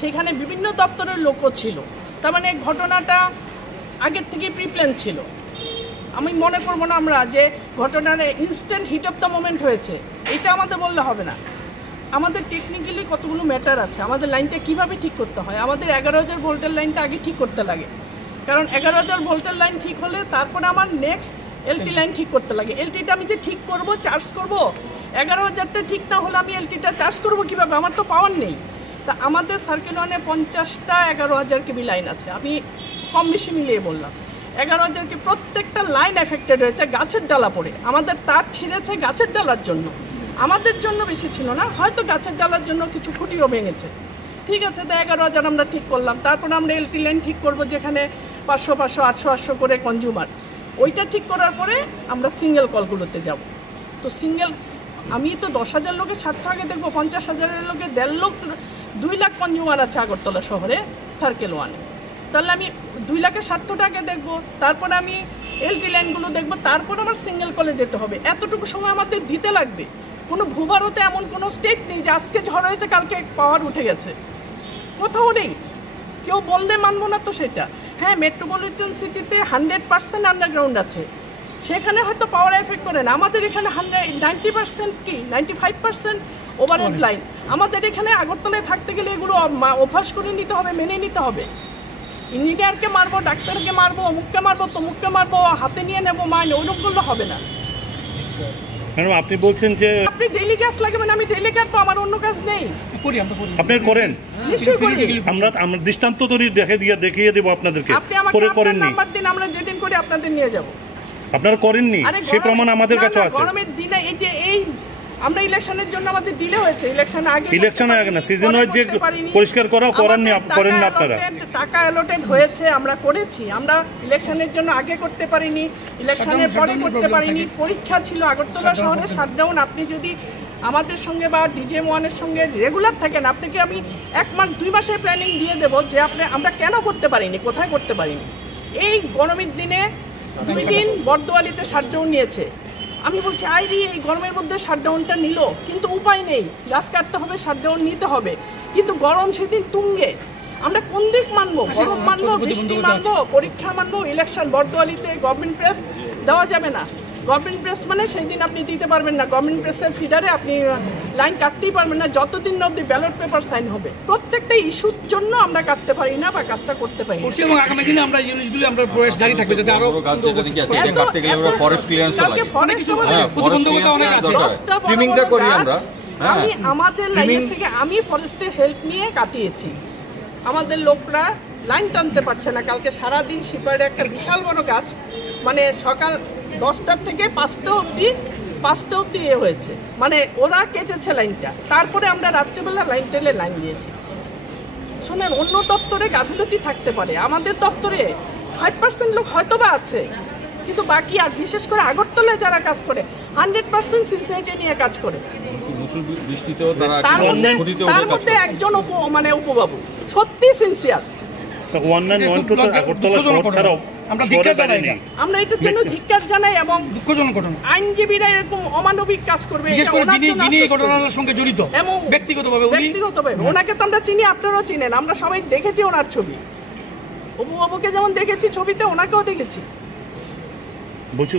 সেখানে বিভিন্ন দপ্তরের লোকও ছিল। তার মানে ঘটনাটা আগের থেকে প্রিপ্ল্যান ছিল। আমি মনে করবো না আমরা যে ঘটনাটা instant heat of the moment হয়েছে, এটা আমাদের বললে হবে না। আমাদের টেকনিক্যালি কতগুলো ম্যাটার আছে, আমাদের লাইনটা কিভাবে ঠিক করতে হয়। আমাদের 11,000 ভোল্টের লাইনটা আগে ঠিক করতে লাগে, কারণ 11,000 ভোল্টের লাইন ঠিক হলে তারপরে আমার নেক্সট এলটি লাইন ঠিক করতে লাগে। এলটিটা আমি যে ঠিক করব, চার্জ করব, 11,000টা ঠিক না হলে আমি এলটিটা চার্জ করব কীভাবে? আমার তো পাওয়ার নেই। তা আমাদের সার্কেল ওয়ানে 50টা 11,000 কেবি লাইন আছে, আমি কম বেশি মিলিয়ে বললাম। 11,000 কে প্রত্যেকটা লাইন এফেক্টেড হয়েছে গাছের ডালা পড়ে। আমাদের তার ছিঁড়েছে গাছের ডালার জন্য, আমাদের জন্য বেশি ছিল না, হয়তো গাছের ডালার জন্য কিছু খুঁটিও ভেঙেছে। ঠিক আছে, তো 11,000 আমরা ঠিক করলাম। তারপর আমরা এলটি লাইন ঠিক করব যেখানে 500, 800 করে কনজিউমার। ওইটা ঠিক করার পরে আমরা সিঙ্গেল কলগুলোতে যাব। তো সিঙ্গেল আমি তো 10,000 লোকের স্বার্থ আগে দেখবো, 50,000 লোকের 1.5 লাখ 2 লাখ কনজিউমার আছে আগরতলা শহরে সার্কেল ওয়ানে। তাহলে আমি 2 লাখের স্বার্থটা আগে দেখবো, তারপর আমি এলটি লাইনগুলো দেখবো, তারপর আমার সিঙ্গেল কলে যেতে হবে। এতটুকু সময় আমাদের দিতে লাগবে। কোনো ভূভারতে এমন কোনো স্টেট নেই যে আজকে ঝড় হয়েছে কালকে পাওয়ার উঠে গেছে, কোথাও নেই। কেউ বললে মানবো না তো সেটা। হ্যাঁ, মেট্রোপলিটন সিটিতে 100% আন্ডারগ্রাউন্ড আছে, সেখানে হয়তো পাওয়ার এফেক্ট করে না। আমাদের এখানে 90% কি 95% ওভারহেড লাইন। আমাদের এখানে আগরতলায় থাকতে গেলে এগুলো অভ্যাস করে নিতে হবে, মেনে নিতে হবে। ইঞ্জিনিয়ারকে মারবো, ডাক্তারকে মারবো, অমুককে মারবো, তমুককে মারবো, হাতে নিয়ে নেবো মাইন, ওইরকম করলে হবে না। ম্যাডাম, আপনি বলছেন যে আপনি ডেইলি গ্যাস লাগাবেন, আমি ডেইলি কাটবো, আমার অন্য কাজ নেই। আপনি করেন? নিশ্চয়ই করি। আমরা দৃষ্টান্ত তৈরি দেখিয়ে দেবো আপনাদেরকে। আপনি আমাকে আপনার নাম্বার দিন, আমরা যেদিন করে আপনাদের নিয়ে যাব। আপনারা করেননি, সেই প্রমাণ আমাদের কাছে আছে। গরমের দিনে এই আমরা ইলেকশনের জন্য আমাদের ডিলে হয়েছে। ইলেকশন আগে না, সিজন ওয়াইজ যে পরিষ্কার করেন না আপনারা। টাকা অ্যালোটেড হয়েছে, আমরা করেছি। আমরা ইলেকশনের জন্য আগে করতে পারিনি, ইলেকশনের পরে করতে পারিনি। পরীক্ষা ছিল আগরতলা শহরে শাটডাউন। আপনি যদি আমাদের সঙ্গে বা ডিজেএম ওয়ানের সঙ্গে রেগুলার থাকেন, আপনাকে আমি 1 মাস 2 মাসের প্ল্যানিং দিয়ে দেবো যে আমরা কেন করতে পারিনি, কোথায় করতে পারিনি। এই গরমের দিনে 2 দিন বর্দোয়ালিতে শাটডাউন নিয়েছে। আমি বলছি আইরি এই গরমের মধ্যে শাটডাউনটা নিল, কিন্তু উপায় নেই, গাছ কাটতে হবে, শাটডাউন নিতে হবে। কিন্তু গরম সেদিন তুঙ্গে, আমরা কোন দিক মানবো? গরম মানবো, বৃষ্টি মানবো, পরীক্ষা মানবো, ইলেকশন? বর্দোয়ালিতে গভর্নমেন্ট প্রেস দেওয়া যাবে না। গভর্নমেন্ট প্রেস মানে সেই দিন আপনি দিতে পারবেন না, গভর্নমেন্ট প্রেসের ফিডারে আপনি লাইন কাটতেই পারবেন না যতদিন না অব্দি ব্যালট পেপার সাইন হবে। প্রত্যেকটা ইস্যুর জন্য আমরা কাটতে পারি না বা কাজটা করতে পারি না। এবং আগামী দিনে আমরা এই জিনিসগুলো আমরা প্রয়াস জারি থাকবে যাতে আরো কাটতে গেলে আমরা ফরেস্ট ক্লিয়ারেন্স লাগে, প্রতিবন্ধকতা অনেক আছে। ট্রিমিংটা করি আমরা। আমি আমাদের লাইনের থেকে আমি ফরেস্টের হেল্প নিয়ে কাটিয়েছি। আমাদের লোকরা লাইন টানতে পারছে না। কালকে সারাদিন শিপারে একটা বিশাল বড় গাছ, মানে সকাল 10টা থেকে 5টা অবধি হয়েছে, মানে ওরা কেটেছে লাইনটা। তারপরে আমরা রাত্রেবেলা লাইন টেলে লাইন দিয়েছি। শোনেন, অন্য দপ্তরে গাফিলতি থাকতে পারে, আমাদের দপ্তরে 5% লোক হয়তো বা আছে, কিন্তু বাকি আর বিশেষ করে আগরতলায় যারা কাজ করে 100% সিনসিয়ারিটি নিয়ে কাজ করে। তার মধ্যে একজন উপবাবু সত্যি সিনসিয়ার। আমরা এটার জন্য ধিক্কার জানাই এবং আইনজীবীরা এরকম অমানবিক কাজ করবে, ব্যক্তিগতভাবে ওনাকে তো আমরা চিনি, আপনারাও চিনেন, আমরা সবাই দেখেছি ওনার ছবি। অপু বাবুকে যেমন দেখেছি ছবিতে, ওনাকেও দেখেছি। বলছি